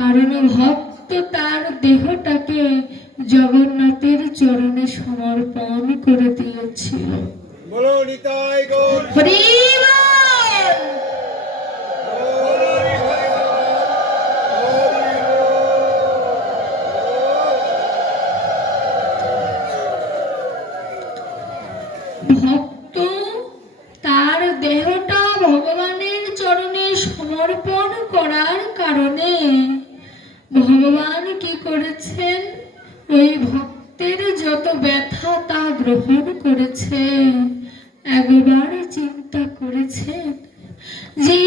কারণ ভক্ত তার দেহটাকে জগন্নাথের চরণে সমর্পণ করে দিয়েছিল। বলো নিতাই গৌর। একবার চিন্তা করেছেন যে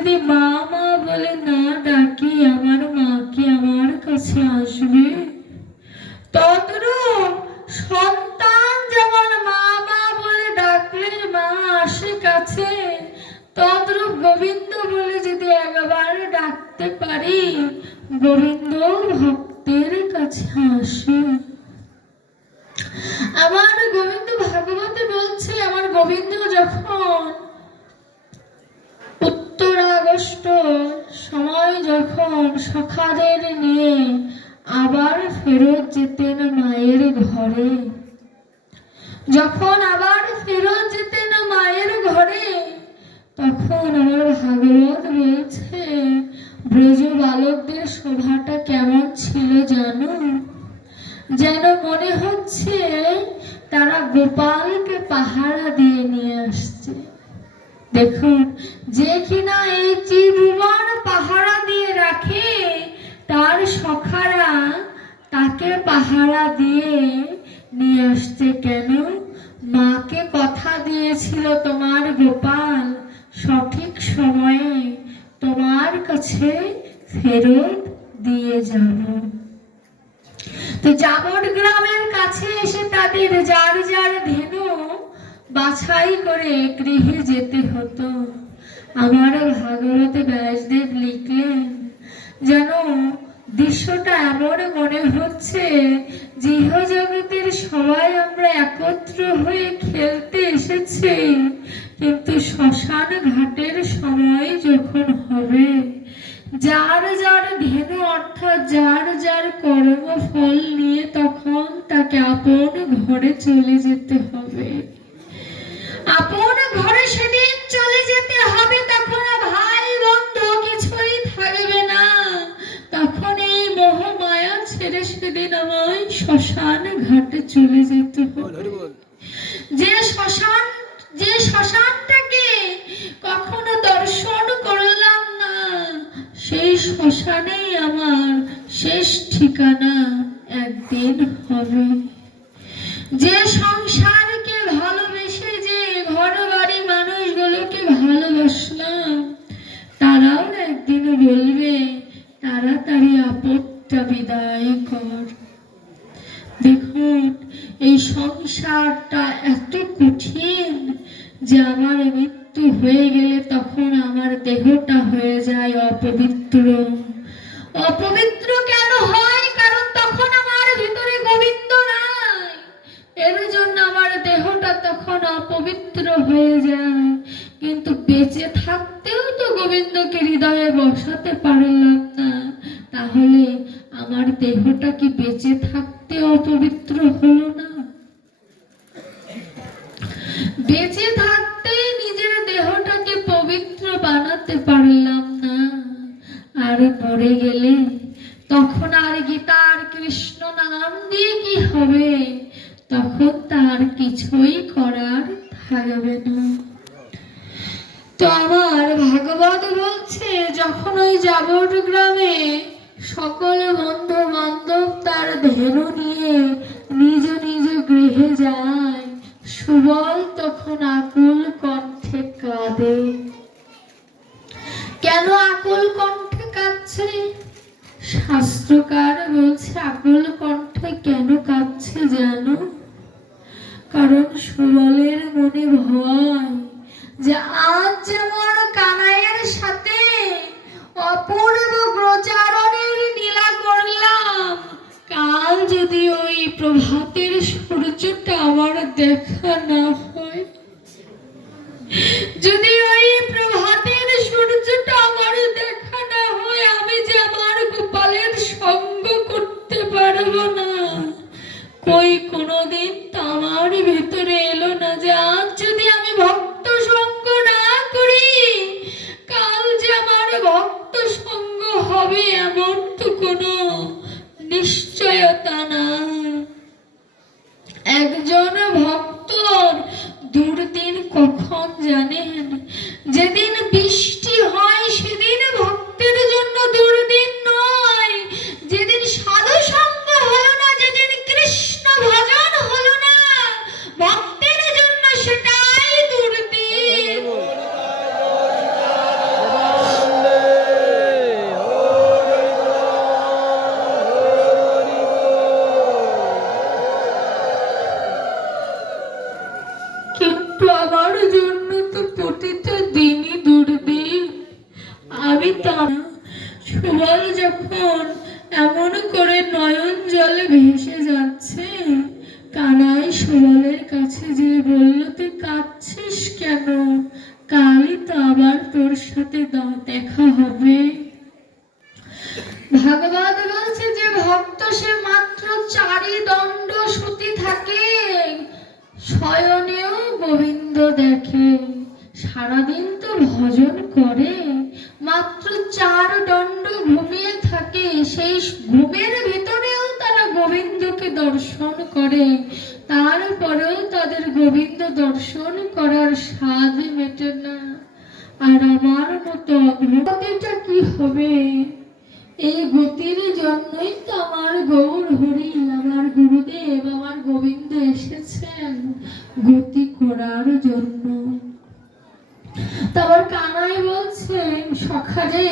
আমি যদি ঘরে। যখন আবার ফেরত যেতেন মায়ের ঘরে, তখন আমার ভাগবত বলছে ব্রজ বালকদের শোভাটা কেমন ছিল জানো? যেন মনে হচ্ছে তারা গোপালকে পাহারা দিয়ে নিয়ে আসছে। দেখুন, যে কিনা এই ত্রিভুবন পাহারা দিয়ে রাখে, তার সখারা তাকে পাহারা দিয়ে নিয়ে আসছে কেন? মাকে কথা দিয়েছিল, তোমার গোপাল সঠিক সময়ে তোমার কাছে ফেরত দিয়ে যাব। তো জামট গ্রামের কাছে এসে তাদের যার যার ধেনু বাছাই করে গৃহে যেতে হতো। আমার ভাগবতে ব্যাসদেব লিখলেন যেন দৃশ্যটা এমন মনে হচ্ছে জগতের সবাই আমরা একত্র হয়ে খেলতে এসেছি, কিন্তু শ্মশান ঘাটের সময় যখন হবে, যার যার ধেনু অর্থাৎ যার যার কর্মফল নিয়ে তখন তাকে আপন ঘরে চলে যেতে হবে। যে শ্মশান যে শ্মশানটাকে কখনো দর্শন করলাম না সেই শ্মশানেই আমার শেষ ঠিকানা একদিন হবে। যে সংসারকে ভালোবেসে যে ঘর বাড়ি মানুষগুলোকে ভালোবাসলাম তারাও একদিন বলবে তাড়াতাড়ি আপদটা বিদায় কর। সংসারটা এত কঠিন যে আমার মৃত্যু হয়ে গেলে তখন আমার দেহটা হয়ে যায় অপবিত্র। অপবিত্র কেন হয়? কারণ তখন আমার ভিতরে গোবিন্দ নাই। এর জন্য আমার দেহটা তখন অপবিত্র হয়ে যায়। কিন্তু বেঁচে থাকতেও তো গোবিন্দকে হৃদয়ে বসাতে পারলাম না। তাহলে আমার দেহটা কি বেঁচে থাকতে অপবিত্র হলো না বেঁচে থাকতে নিজের দেহটাকে পবিত্র বানাতে পারলাম না আর মরে গেলে তখন আর গীতার কৃষ্ণ নাম দিয়ে কি হবে তখন তার কিছুই করার থাকবে না তো আমার ভাগবত বলছে, যখন ওই যাবট গ্রামে সকল বন্ধু বান্ধব তার ধেনু নিয়ে নিজ নিজ গৃহে যায়, সুবল তখন আকুল কণ্ঠে কাঁদে। কেন আকুল কণ্ঠে কাঁদছে? শাস্ত্রকার বলছে, আকুল কণ্ঠে কেন কাঁদছে জানো? কারণ সুবলের মনে ভয়। যে আজ যেমন কানাইয়ের সাথে অপূর্ব গোচারণের নীলা করলাম। কাল যদি ওই প্রভাতের সূর্যটা আমার দেখা না হয়, যদি ওই প্রভাতের সূর্যটা আমার দেখা না হয়, আমি যে আমার গোপালের সঙ্গ করতে পারব না। কই কোনোদিন তো আমার ভেতরে এলো না যে আজ যদি আমি ভক্ত সঙ্গ না করি কাল যে আমার ভক্ত সঙ্গ হবে এমন তো কোনো নিশ্চয়তা না একজন ভক্তর দুর্দিন কখন জানেন শয়নেও গোবিন্দ দেখে। সারাদিন তো ভজন করে। মাত্র চার দণ্ড ঘুমিয়ে থাকে। সেই ঘুমের ভিতরেও তারা গোবিন্দকে দর্শন করে। তারপরেও তাদের গোবিন্দ দর্শন করার স্বাদ মেটে না। আর আমার মতো অগ্রগতিটা কি হবে? এই গতির জন্যই তো আমার গৌর হরি, আমার গুরুদেব, আমার গোবিন্দ এসেছেন গতি করার জন্য। তারপর কানাই বলছেন, সখা যে,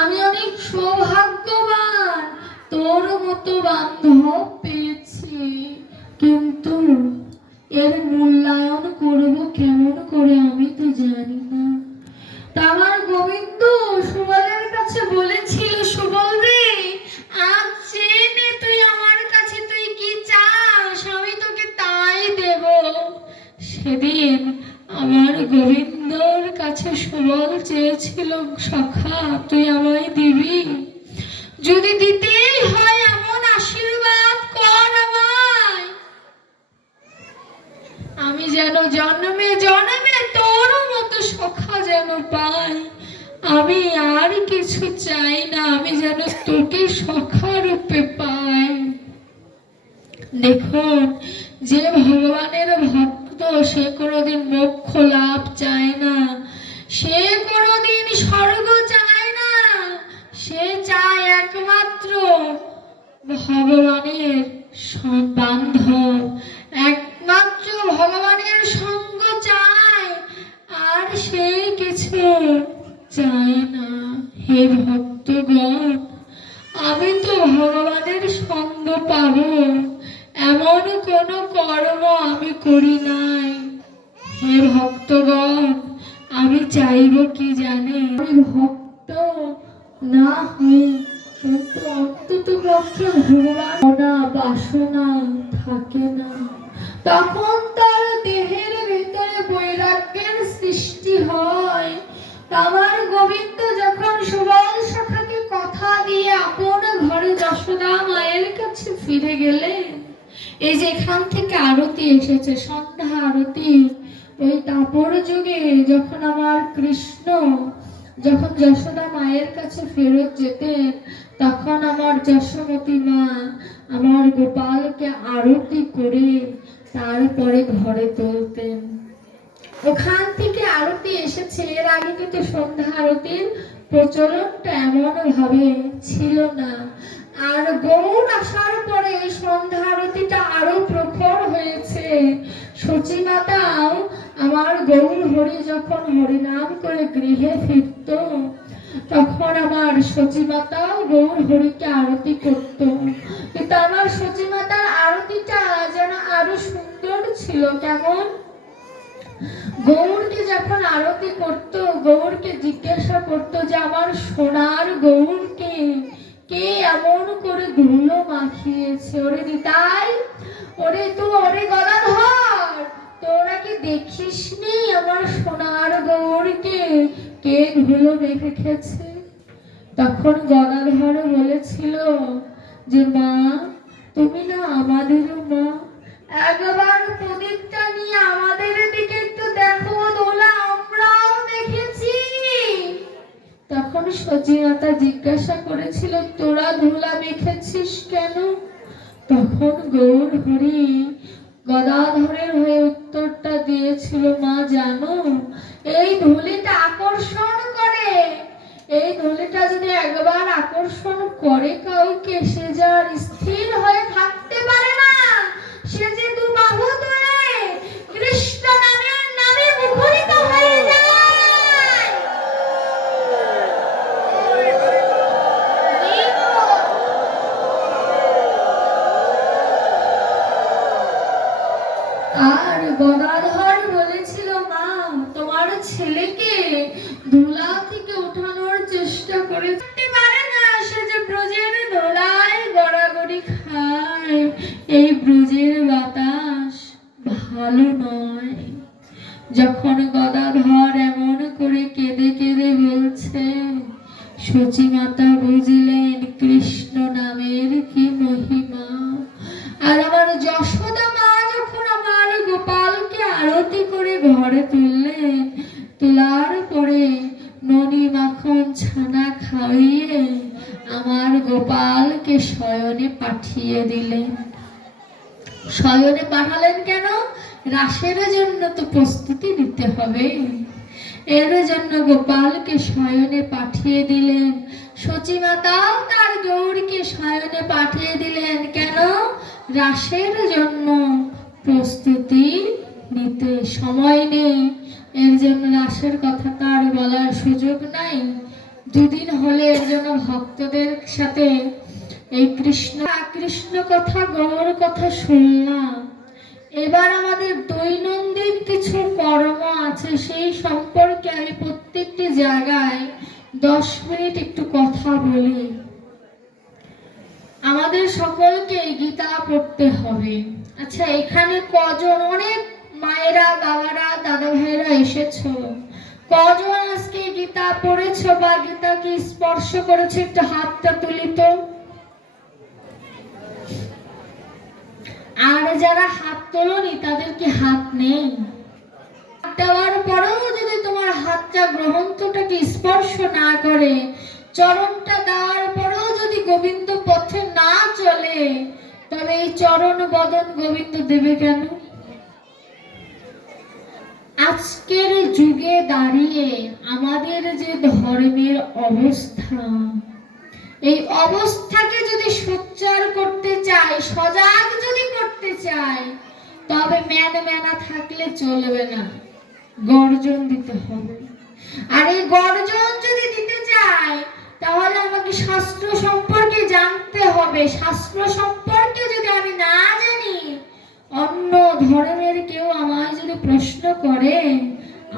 আমি অনেক সৌভাগ্যবান, তোর মতো বান্ধব পেয়েছি, কিন্তু এর মূল্যায়ন করব কেমন করে আমি তো জানি না। আমার গোবিন্দ সুবলের কাছে বলেছিল সুবল রে, আজ জেনে তুই আমার কাছে তুই কি চাস? আমি তোকে তাই দেব। সেদিন আমার গোবিন্দর কাছে সুবল চেয়েছিল, সখা, তুই আমায় দিবি? যদি দিতেই হয় এমন আশীর্বাদ কর আমায়। আমি যেন জন্মে জন্মে তোর মতো সখা যেন পাই। আমি আর কিছু চাই না, আমি যেন তোকে সখা রূপে পাই। দেখুন, যে ভগবানের ভক্ত, সে কোনোদিন মোক্ষ লাভ চায় না। সে কোনোদিন স্বর্গ চায় না। সে চায় একমাত্র ভগবানের বান্ধব একমাত্র ভগবানের সঙ্গ চায়, আর সে কিছু চায় এই যে এখান থেকে আরতি এসেছে, সন্ধ্যা আরতি ওই তাপর যুগে যখন আমার কৃষ্ণ, যখন যশোদা মায়ের কাছে ফেরত যেতেন, তখন আমার যশোমতী মা আমার গোপালকে আরতি করে তারপরে ঘরে তুলতেন। ওখান থেকে আরতি এসেছে, এর আগে কিন্তু সন্ধ্যা আরতির প্রচলনটা এমন ভাবে ছিল না। আর গৌর আসার পরে সন্ধ্যা আরতিটা আরও প্রখর হয়েছে। সচিমাতাও আমার গৌর হরি যখন হরিনাম করে গৃহে ফিরত, তখন আমার সচিমাতাও গৌর হরিকে আরতি করত। কিন্তু আমার সচিমাতার আরতিটা যেন আরও সুন্দর ছিল, কেমন? গৌরকে যখন আরতি করত, গৌরকে জিজ্ঞাসা করত যে, আমার সোনার গৌরকে কে এমন করে ধুলো মাখিয়েছে? ওরে দিতাই ওরে তো, ওরে গলাধর তোরা কি দেখিস নি আমার সোনার গৌরকে? কে ধুলো মেখেছে? তখন গলাধর বলেছিল যে, মা, তুমি না আমাদেরও মা। সচিমাতা জিজ্ঞাসা করেছিল, তোরা ধুলা মেখেছিস কেন? তখন গৌর হরি গদাধরের হয়ে উত্তরটা দিয়েছিল, মা, জানো, এই ধুলিটা আকর্ষণ করে। এই ধুলিটা যদি একবার আকর্ষণ করে কাউকে, সে যার স্থির হয়ে থাকতে পারে না, সে যে পাঠিয়ে দিলেন শয়নে পাঠালেন কেন? রাসের জন্য তো প্রস্তুতি নিতে হবে। এর জন্য গোপালকে শয়নে পাঠিয়ে দিলেন। সচিমাতাও তার গৌরীকে শয়নে পাঠিয়ে দিলেন কেন? রাসের জন্য প্রস্তুতি নিতে সময় নেই। এর জন্য রাসের কথা তার বলার সুযোগ নাই। দুদিন হলে এর জন্য ভক্তদের সাথে এই কৃষ্ণ কৃষ্ণ কথা গৌর কথা শুনলাম এবার আমাদের দৈনন্দিন কিছু কর্ম আছে, সেই সম্পর্কে আমি প্রত্যেকটি জায়গায় দশ মিনিট একটু কথা বলি। আমাদের সকলকে গীতা পড়তে হবে। আচ্ছা এখানে কজন, অনেক মায়েরা, বাবারা দাদা ভাইরা এসেছ। কজন আজকে গীতা পড়েছো বা গীতাকে স্পর্শ করেছ? একটু হাতটা তুলি তো আর যারা হাত তোলনি তাদের কি হাত নেই। দেওয়ার পরেও যদি তোমার হাতটা গ্রহণটাকে স্পর্শ না করে, চরণটা দেওয়ার পরেও যদি গোবিন্দ পথে না চলে, তবে এই চরণ বদন গোবিন্দ দেবে কেন? আজকের যুগে দাঁড়িয়ে আমাদের যে ধর্মের অবস্থা এই অবস্থাকে যদি সোচ্চার করতে চাই সজাগ যদি করতে চাই তবে ম্যান ম্যানা থাকলে চলবে না। গর্জন দিতে হবে। আর এই গর্জন যদি দিতে চাই তাহলে আমাকে শাস্ত্র সম্পর্কে জানতে হবে। শাস্ত্র সম্পর্কে যদি আমি না জানি, অন্য ধর্মের কেউ আমায় যদি প্রশ্ন করে,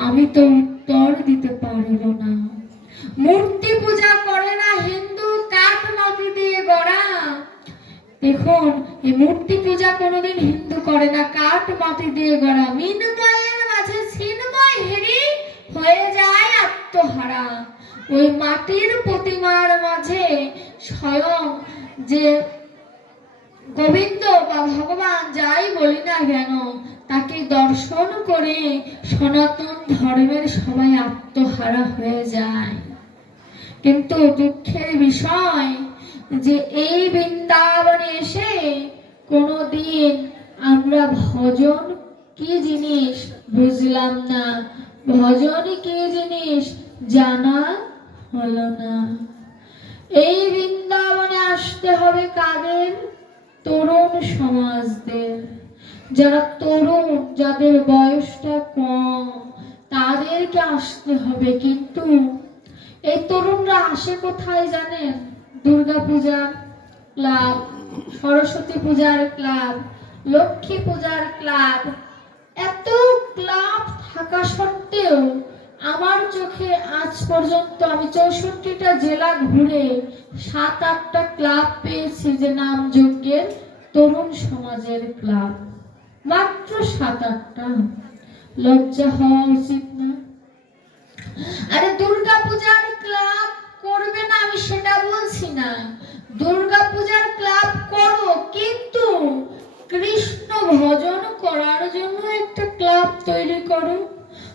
আমি তো উত্তর দিতে পারব না। মূর্তি পূজা দেখুন এই মূর্তি পূজা কোনোদিন হিন্দু করে না। কাঠ মাটি দিয়ে গড়া। মিনময়ের মাঝে ছিন্ময় হেরি হয়ে যায় আত্মহারা। ওই মাটির প্রতিমার মাঝে স্বয়ং যে গোবিন্দ বা ভগবান যাই বলি না কেন, তাকে দর্শন করে সনাতন ধর্মের সবাই আত্মহারা হয়ে যায়। কিন্তু দুঃখের বিষয় যে এই বৃন্দাবনে এসে কোনোদিন আমরা ভজন কি জিনিস বুঝলাম না। ভজন কি জিনিস জানা হলো না। এই বৃন্দাবনে আসতে হবে কাদের? তরুণ সমাজদের। যারা তরুণ, যাদের বয়সটা কম, তাদেরকে আসতে হবে। কিন্তু এই তরুণরা আসে কোথায় জানেন? দুর্গা পূজার ক্লাব, সরস্বতী পূজার ক্লাব, লক্ষ্মী পূজার ক্লাব, এত ক্লাব থাকা সত্ত্বেও আমার চোখে আজ পর্যন্ত আমি চৌষট্টিটা জেলা ঘুরে সাত আটটা ক্লাব পেয়েছি যে নাম যজ্ঞের তরুণ সমাজের ক্লাব। মাত্র সাত আটটা লজ্জা হওয়া উচিত না। আরে দুর্গা পূজার ক্লাব করবে না, আমি সেটা বলছি না। দুর্গা পূজার ক্লাব করো, কিন্তু কৃষ্ণ ভজন করার জন্য একটা ক্লাব তৈরি করো।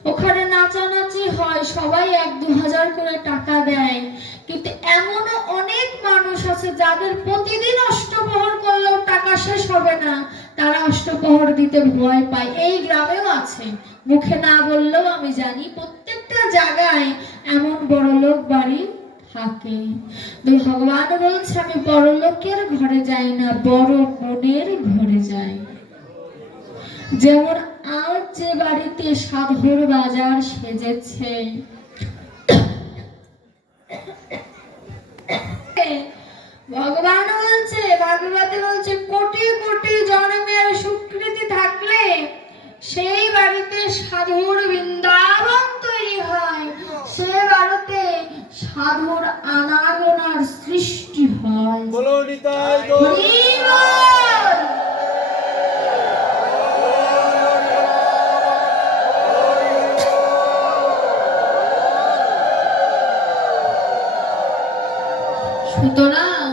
ওখানে নাচানাচি হয়, সবাই এক দু হাজার করে টাকা দেয়। কিন্তু এমনও অনেক মানুষ আছে যাদের প্রতিদিন অষ্টপ্রহর করলেও টাকা শেষ হবে না। তারা অষ্টপ্রহর দিতে ভয় পায়। এই গ্রামেও আছে। মুখে না বললেও আমি জানি, প্রত্যেকটা জায়গায় এমন বড় লোক বাড়ি থাকে। ভগবান বলছে, আমি বড় লোকের ঘরে যাই না, বড় মনের ঘরে যাই। যেমন আজ যে বাড়িতে সাধুর বাজার সেজেছে, ভগবান বলছে, ভাগবতে বলছে, কোটি কোটি জন্মের স্বীকৃতি থাকলে সেই বাড়িতে সাধুর বৃন্দাবন তৈরি হয় সে বাড়িতে সাধুর আনাগোনার সৃষ্টি হয়। বলো নিতাই গৌর সুতরাং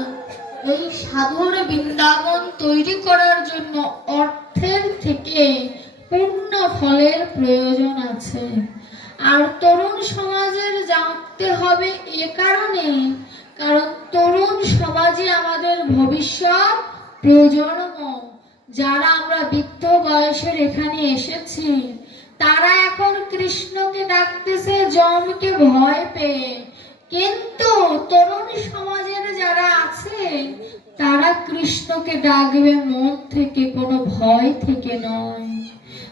এই সাধুর বৃন্দাবন তৈরি করার জন্য অর্থের থেকে পূর্ণ ফলের প্রয়োজন আছে আর তরুণ সমাজের জানতে হবে এ কারণে কারণ তরুণ সমাজে আমাদের ভবিষ্যৎ প্রজন্ম যারা আমরা বৃদ্ধ বয়সের এখানে এসেছি তারা এখন কৃষ্ণকে ডাকতেছে জমকে ভয় পেয়ে কিন্তু তরুণ সমাজের যারা আছে তারা কৃষ্ণকে ডাকবে মন থেকে কোনো ভয় থেকে নয়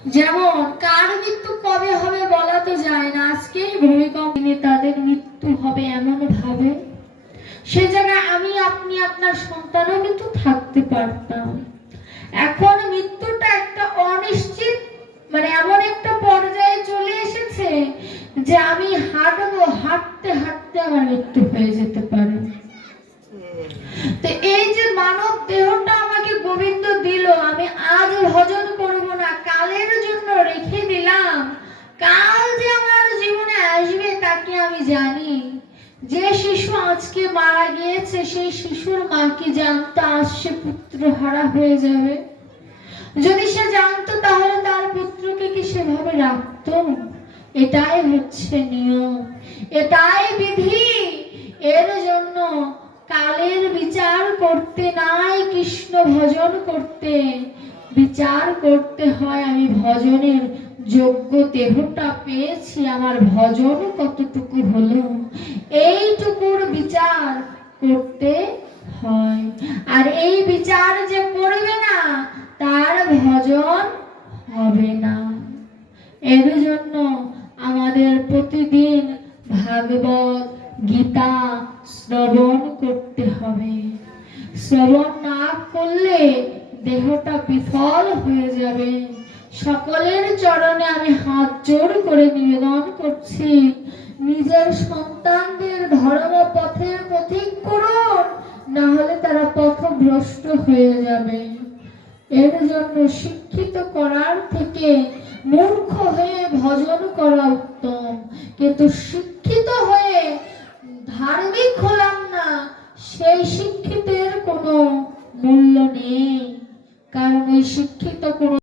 যেমন কার মৃত্যু কবে হবে বলা তো যায় না আজকেই ভূমিকম্প দিনে তাদের মৃত্যু হবে এমন সে জায়গায় আমি, আপনি, আপনার সন্তানও কিন্তু থাকতে পারতাম। এখন মৃত্যুটা একটা অনিশ্চিত মানে এমন একটা পর্যায়ে চলে এসেছে যে আমি হাঁটবো, হাঁটতে হাঁটতে আমার মৃত্যু হয়ে যেতে পারে। তো এই যে মানব দেহটা আমাকে গোবিন্দ দিল, আমি আজ ভজন করব না, কালের জন্য রেখে দিলাম। কাল যে আমার জীবনে আসবে তাকে আমি জানি? যে শিশু আজকে মারা গিয়েছে, সেই শিশুর মা কি জানতো আজ সে পুত্র হারা হয়ে যাবে? যদি সে জানতো, তাহলে তার পুত্রকে কি সেভাবে রাখতো? এটাই হচ্ছে নিয়ম। এটাই বিধি। এর জন্য কালের বিচার করতে নাই, কৃষ্ণ ভজন করতে। বিচার করতে হয় আমি ভজনের যোগ্য দেহটা পেয়েছি, আমার ভজন কতটুকু হলো? এইটুকুর বিচার করতে হয়। আর এই বিচার যে করবে না, তার ভজন হবে না। এর জন্য আমাদের প্রতিদিন ভাগবত, গীতা শ্রবণ করতে হবে। শ্রবণ না করলে দেহটা বিফল হয়ে যাবে। সকলের চরণে আমি হাত জোর করে নিবেদন করছি। নিজের সন্তানদের ধর্ম পথের পথিক করুন না হলে তারা পথভ্রষ্ট হয়ে যাবে। এর জন্য শিক্ষিত করার থেকে মূর্খ হয়ে ভজন করা উত্তম। কিন্তু শিক্ষিত হয়ে ধার্মিক হলাম না, সেই শিক্ষিতের কোনো মূল্য নেই। কারণ ওই শিক্ষিত কোনো